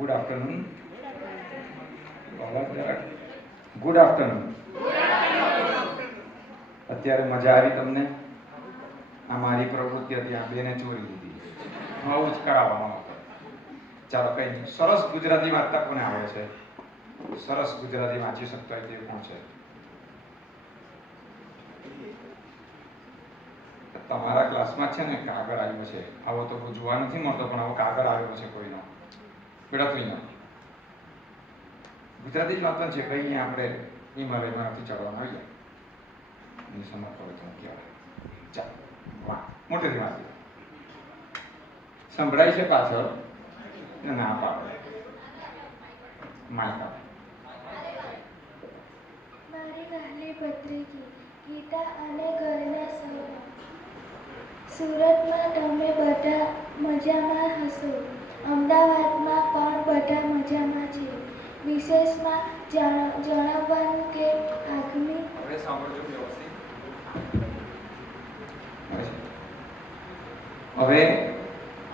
Good afternoon. Good afternoon. અત્યારે મજા આવી તમને? આ મારી પ્રવૃત્તિ હતી, આ બેને ચોરી લીધી. આવું જ કરાવવામાં આવતું. ચાલો કઈ નહીં. સરસ ગુજરાતી વાંચતા કોને આવે છે? સરસ ગુજરાતી વાંચી શકતો હોય તે કોણ છે? તમારા ક્લાસમાં છે ને કાગળ આવ્યો છે. આવો તો જોવા નથી મળતો, પણ આવો કાગળ આવ્યો છે કોઈનો. બેટા તું ગુજરાતી જ વાંચન છે. કઈ આપણે હિમાલયમાં નથી ચડવાના. આવી જાય ની સમજ પડે તો કહેવાય. ચાલો વાહ, મોટેથી વાંચી. સંભળાય છે પાછળ? ના પાડે. માય મારી વહાલી ભત્રીજી ગીતા અને ઘરના સૌ, સુરતમાં તમે બધા મજામાં હશો. અમદાવાદમાં પણ બધા મજામાં છે. વિશેષમાં જણાવવાનું કે આગામી હવે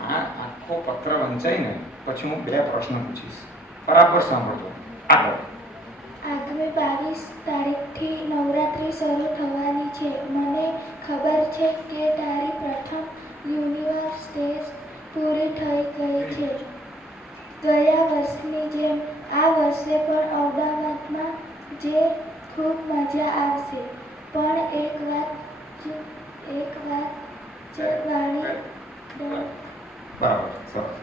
આ આખો પત્ર વંચાય ને પછી હું 2 પ્રશ્ન પૂછીશ. બરાબર સાંભળજો. આગળ. આગામી 22 તારીખથી નવરાત્રિ શરૂ થવાની છે. મને ખબર છે કે તારી પ્રથમ યુનિવર્સ ટેસ્ટ પૂરી થઈ ગઈ છે. ગયા વર્ષની જેમ આ વર્ષે પણ અમદાવાદમાં જે ખૂબ મજા આવશે. પણ એક વાત વાણી બરાબર. સરસ.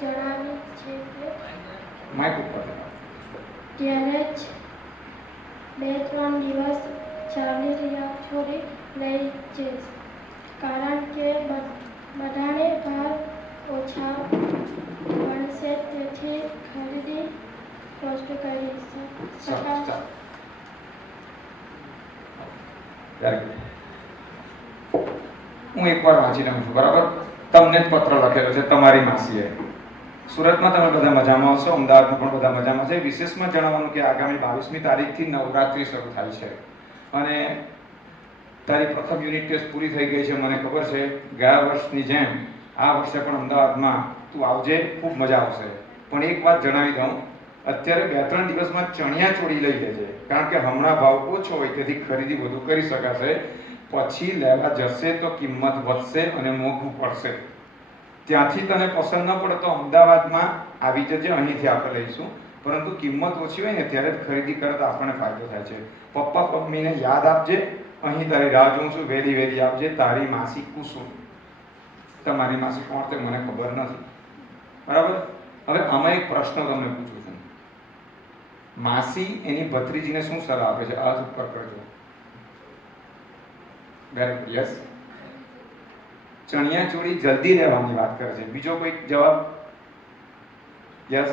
જણાવી છે કે માઇક ઉપર ત્યારે જ 2-3 દિવસ ચાલી રહ્યા છોડી લઈ જઈશ, કારણ કે બધાને ભાવ ઓછા મળશે, તેથી ખરીદી પોસ્ટ કરી શકાય. હું એકવાર વાંચી લઉં છું. બરાબર? તમને જ પત્ર લખેલો છે તમારી માસીએ. સુરતમાં તમે બધા મજામાં હશો. અમદાવાદમાં પણ બધા મજામાં છે. વિશેષમાં જણાવવાનું કે આગામી 22મી તારીખથી નવરાત્રિ શરૂ થાય છે અને તારી પ્રથમ યુનિટ ટેસ્ટ પૂરી થઈ ગઈ છે. મને ખબર છે ગયા વર્ષની જેમ આ વર્ષે પણ અમદાવાદમાં તું આવજે, ખૂબ મજા આવશે. પણ એક વાત જણાવી દઉં, અત્યારે 2-3 દિવસમાં ચણિયા ચોળી લઈ લેજે, કારણ કે હમણાં ભાવ ઓછો હોય તેથી ખરીદી વધુ કરી શકાશે. પછી લેવા જશે તો કિંમત વધશે અને મોંઘું પડશે. ત્યાંથી તને પસંદ ન પડે તો અમદાવાદમાં આવી જજે, અહીંથી આપણે લઈશું. પરંતુ કિંમત ઓછી હોય ને ત્યારે જ ખરીદી કરે તો આપણને ફાયદો થાય છે. પપ્પા મમ્મીને યાદ આપજે. અહીં તારી રાહ જોઉં છું. વહેલી આપજે. તારી માસી કુસુમ. તમારી માસી કોણ તે મને ખબર નથી. બરાબર? હવે આમાં એક પ્રશ્ન તમને પૂછું છું. માસી એની ભત્રીજીને શું સલાહ આપે છે? હાથ ઉપર કરજો. Very good. Yes. Chaniya choli જલ્દી લેવાની વાત કરે છે. બીજો કોઈ જવાબ? યસ.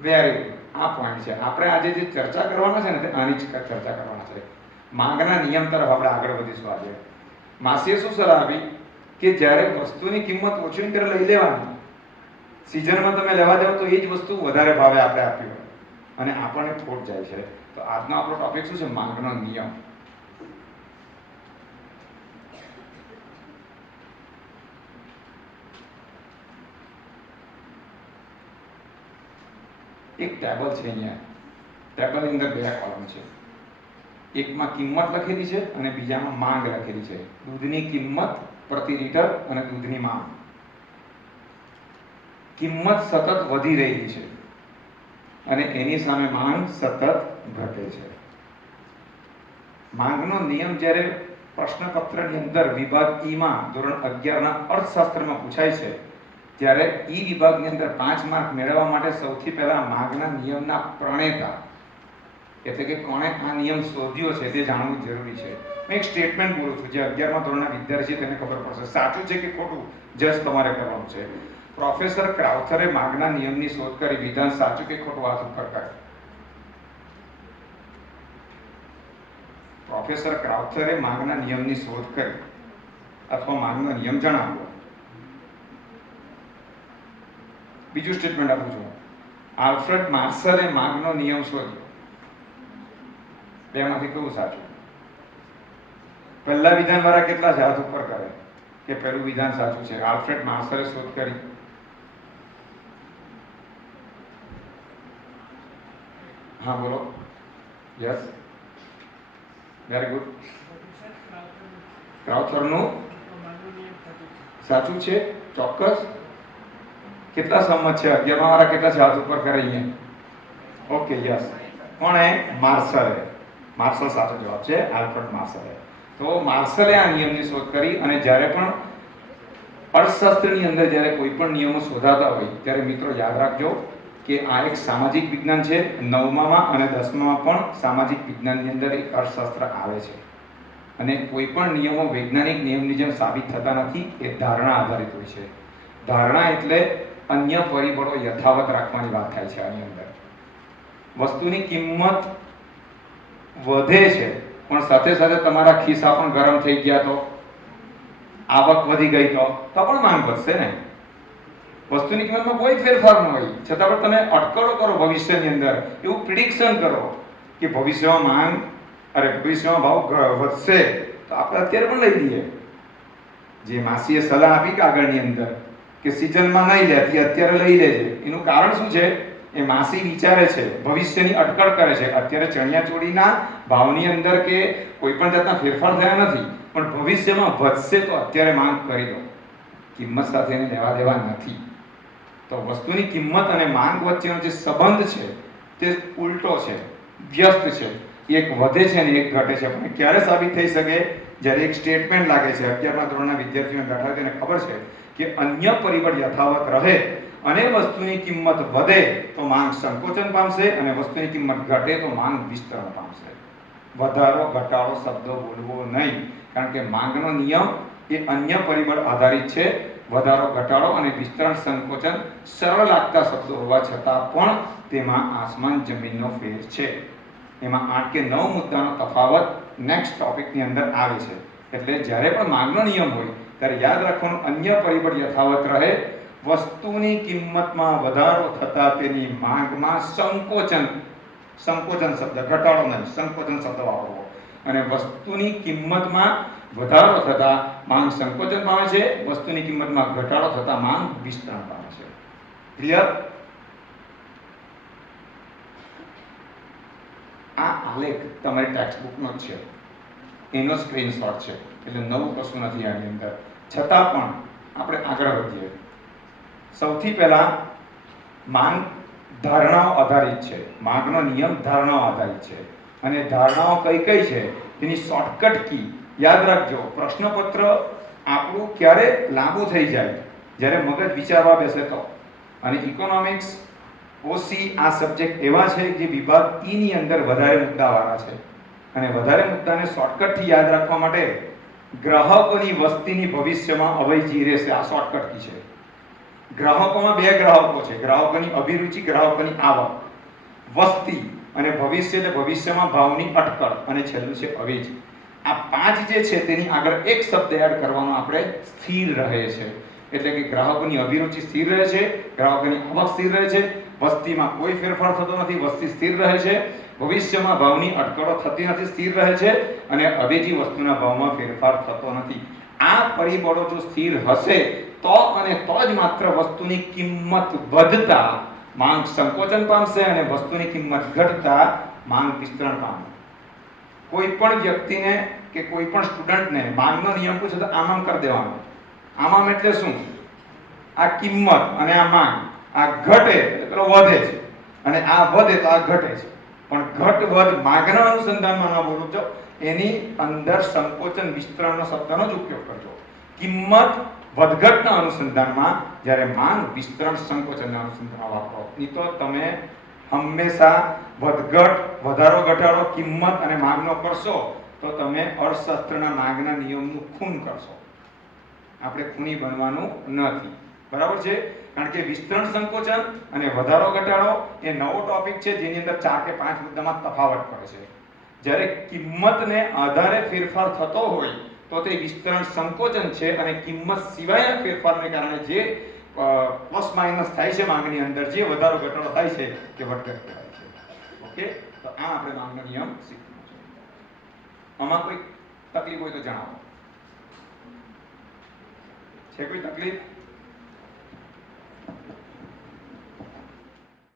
Very good. આ પોઈન્ટ છે. આપણે આજે જે ચર્ચા કરવાના છે ને તે આની જ ચર્ચા કરવાના છે. માંગના નિયમ તરફ આપણે આગળ વધીશું આજે. માસીએ શું સલાહ આપી કે જ્યારે વસ્તુની કિંમત ઓછી હોય ત્યારે લઈ લેવાની. સિઝનમાં તમે લેવા જાવ તો એ જ વસ્તુ વધારે ભાવે આપણે આપી હોય અને આપણને ખોટ જાય છે. તો આજનો આપણો ટોપિક શું છે? માંગનો નિયમ. એક ટેબલ છે અહીંયા. ટેબલની અંદર 2 કોલમ છે. એકમાં કિંમત લખેલી છે અને બીજામાં માંગ લખેલી છે. દૂધની કિંમત પ્રતિ લિટર અને દૂધની માંગ. કિંમત સતત વધી રહી છે અને એની સામે માંગ સતત ઘટે છે. માંગનો નિયમ જ્યારે પ્રશ્નપત્રની અંદર વિભાગ ઈમાં ધોરણ 11ના અર્થશાસ્ત્રમાં પૂછાય છે ત્યારે ઈ વિભાગની અંદર 5 માર્ક મેળવવા માટે સૌથી પહેલા માંગના નિયમના પ્રણેતા એટલે કે કોણે આ નિયમ શોધ્યો છે તે જાણવું જરૂરી છે. હું એક સ્ટેટમેન્ટ બોલું છું જે 11મા ધોરણના વિદ્યાર્થી તેને ખબર પડશે. સાચું છે કે ખોટું જજ તમારે કરવાનું છે. પ્રોફેસર ક્રાઉથરે માંગના નિયમની શોધ કરી. વિધાન સાચું કે ખોટું? હાથ ઉપર કરે. પ્રોફેસર ક્રાઉથરે માંગના નિયમની શોધ કરી અથવા માંગનો નિયમ જણાવ્યો. બીજું સ્ટેટમેન્ટ આપું છું. આલ્ફ્રેડ માર્શલે માંગનો નિયમ શોધ્યો. બેમાંથી કયું સાચું? પહેલા વિધાન વાળા કેટલા છે? હાથ ઉપર કરે કે પહેલું વિધાન સાચું છે. આલ્ફ્રેડ માર્શલે શોધ કરી. હા બોલો. Yes, very good. ક્રાઉથરનું સાચું છે, ચોક્કસ. કેટલા સંમત છે? 11 વાળા કેટલા છે? હાથ ઉપર કરે અહીંયા. Okay, yes. કોણે? માર્શલે. માર્શલ સાચો જવાબ છે, આલ્ફ્રેડ માર્શલે. તો માર્શલે આ નિયમની શોધ કરી. અને જ્યારે પણ અર્થશાસ્ત્રની અંદર જ્યારે કોઈ પણ નિયમો શોધાતા હોય ત્યારે મિત્રો યાદ રાખજો કે આ એક સામાજિક વિજ્ઞાન છે. 9મા અને 10મા પણ સામાજિક વિજ્ઞાનની અંદર એક અર્થશાસ્ત્ર આવે છે. અને કોઈ પણ નિયમો વૈજ્ઞાનિક નિયમની જેમ સાબિત થતા નથી, એ ધારણા આધારિત હોય છે. ધારણા એટલે અન્ય પરિબળો યથાવત રાખવાની વાત થાય છે. આની અંદર વસ્તુની કિંમત વધે છે પણ સાથે સાથે તમારા ખિસ્સા પણ ગરમ થઈ ગયા તો, આવક વધી ગઈ તો પણ માંગ વધશે ને. વસ્તુની કિંમતમાં કોઈ ફેરફાર ન હોય છતાં પણ તમે અટકળો કરો ભવિષ્યની અંદર, એવું પ્રિડિક્શન કરો કે ભવિષ્યમાં માંગ ભવિષ્યમાં ભાવ વધશે, તો આપણે અત્યારે પણ લઈ લઈએ. જે માસીએ સલાહ આપી કે આગળની અંદર કે સિઝનમાં નહીં લેતી, અત્યારે લઈ લેજે, એનું કારણ શું છે? એ માસી વિચારે છે, ભવિષ્યની અટકળ કરે છે. અત્યારે ચણિયાચોળીના ભાવની અંદર કે કોઈ પણ જાતના ફેરફાર થયા નથી, પણ ભવિષ્યમાં વધશે તો અત્યારે માંગ કરી દો. કિંમત સાથે એને લેવા દેવા નથી. તો વસ્તુની કિંમત અને માંગ વચ્ચેનો જે સંબંધ છે તે ઉલટો છે, વ્યસ્ત છે. એક વધે છે ને એક ઘટે છે. પણ ક્યારે સાબિત થઈ શકે? જ્યારે એક સ્ટેટમેન્ટ લાગે છે. 11મા ધોરણના વિદ્યાર્થીઓને બેઠા તેને ખબર છે કે અન્ય પરિબળ યથાવત રહે અને વસ્તુની કિંમત વધે તો માંગ સંકોચન પામશે, અને વસ્તુની કિંમત ઘટે તો માંગ વિસ્તરણ પામશે. વધારો ઘટાડો શબ્દો બોલવો નહીં, કારણ કે માંગનો નિયમ એ અન્ય પરિબળ આધારિત છે. વધારો ઘટાડો અને વિસ્તરણ સંકોચન સરળ લાગતા શબ્દો હોવા છતાં પણ તેમાં આસમાન જમીનનો ફેર છે. એમાં 8 કે 9 મુદ્દાનો તફાવત નેક્સ્ટ ટોપિકની અંદર આવે છે. એટલે જ્યારે પણ માંગનો નિયમ હોય ત્યારે યાદ રાખવાનું, અન્ય પરિબળ યથાવત રહે, વસ્તુની કિંમતમાં વધારો થતા તેની માંગમાં સંકોચન શબ્દ, ઘટાડો નહીં, સંકોચન શબ્દ વાપરવો. અને વસ્તુની કિંમતમાં વધારો થતા માંગ સંકોચન પામે છે, વસ્તુની કિંમતમાં ઘટાડો થતા માંગ વિસ્તરણ પામે છે. ક્લિયર? આ આલેખ તમારી ટેક્સ્ટબુકનો જ છે, એનો સ્ક્રીનશોટ છે. એટલે નવું કશું નથી આની અંદર. છતાં પણ આપણે આગળ વધીએ. સૌથી પહેલા માંગ ધારણાઓ આધારિત છે. માંગનો નિયમ ધારણાઓ આધારિત છે. અને ધારણાઓ કઈ કઈ છે તેની શોર્ટકટ કી યાદ રાખજો. પ્રશ્નપત્ર આપણું ક્યારે લાંબુ થઈ જાય? જ્યારે મગજ વિચારવા બેસે તો. અને ઇકોનોમિક્સ, ઓસી આ સબ્જેક્ટ એવા છે જે વિભાગ ઈ ની અંદર વધારે મુદ્દાવાળા છે. અને વધારે મુદ્દાને શોર્ટકટથી યાદ રાખવા માટે ગ્રાહકોની વસ્તીની ભવિષ્યમાં અવેજી રહેશે. આ શોર્ટકટ કી છે. ગ્રાહકોમાં બે ગ્રાહકો છે, ગ્રાહકોની અભિરુચિ, ગ્રાહકોની આવક. વસ્તી અને ભવિષ્ય એટલે ભવિષ્યમાં ભાવની અટકળ, અને છેલ્લું છે અવેજી. આ 5 જે છે તેની આગળ એક શબ્દ એડ કરવાનો આપણે સ્થિર રહે છે. એટલે કે ગ્રાહકોની અભિરુચિ સ્થિર રહે છે, ગ્રાહકોની આવક સ્થિર રહે છે, વસ્તીમાં કોઈ ફેરફાર થતો નથી, વસ્તી સ્થિર રહે છે, ભવિષ્યમાં ભાવની અટકળો થતી નથી, સ્થિર રહે છે, અને અવેજી વસ્તુના ભાવમાં ફેરફાર થતો નથી. આ પરિબળો જો સ્થિર હશે તો અને તો જ માત્ર વસ્તુની કિંમત વધતા માંગ સંકોચન પામશે, અને વસ્તુની કિંમત ઘટતા માંગ વિસ્તરણ પામે. કોઈ પણ વ્યક્તિને કે કોઈ પણ સ્ટુડન્ટને માંગનો નિયમ પૂછે તો આમ કરી દેવાનું. આમ એટલે શું? આ કિંમત અને આ માંગ, આ ઘટે એટલે વધે છે, અને આ વધે તો આ ઘટે છે. પણ ઘટ વધ માંગના અનુસંધાનમાં ન બોલું છો, એની અંદર સંકોચન વિસ્તરણનો શબ્દનો જ ઉપયોગ કરજો. કિંમત વધઘટના અનુસંધાનમાં, જ્યારે માંગ વિસ્તરણ સંકોચનના અનુસંધાનમાં વાપરો. નહીં તો તમે હંમેશા વધઘટ, વધારો ઘટાડો, કિંમત અને માંગનો કરશો તો તમે અર્થશાસ્ત્રના માંગના નિયમનું ખૂન કરશો. આપણે ખૂની બનવાનું નથી. બરાબર છે? કારણ કે વિસ્તરણ સંકોચન અને વધારો ઘટાડો એ નવો ટોપિક છે જેની અંદર 4 કે 5 મુદ્દામાં તફાવત કરે છે. જ્યારે કિંમતને આધારે ફેરફાર થતો હોય તો તે વિસ્તરણ સંકોચન છે, અને કિંમત સિવાયના ફેરફારને કારણે જે પ્લસ માઇનસ થાય છે માંગની અંદર, જે વધારો ઘટાડો થાય છે તે વધઘટ કહેવાય છે. ઓકે, તો આ આપણે માંગનો નિયમ શીખવાનો છે. આમાં કોઈ તકલીફ હોય તો જણાવો. છે કોઈ તકલીફ?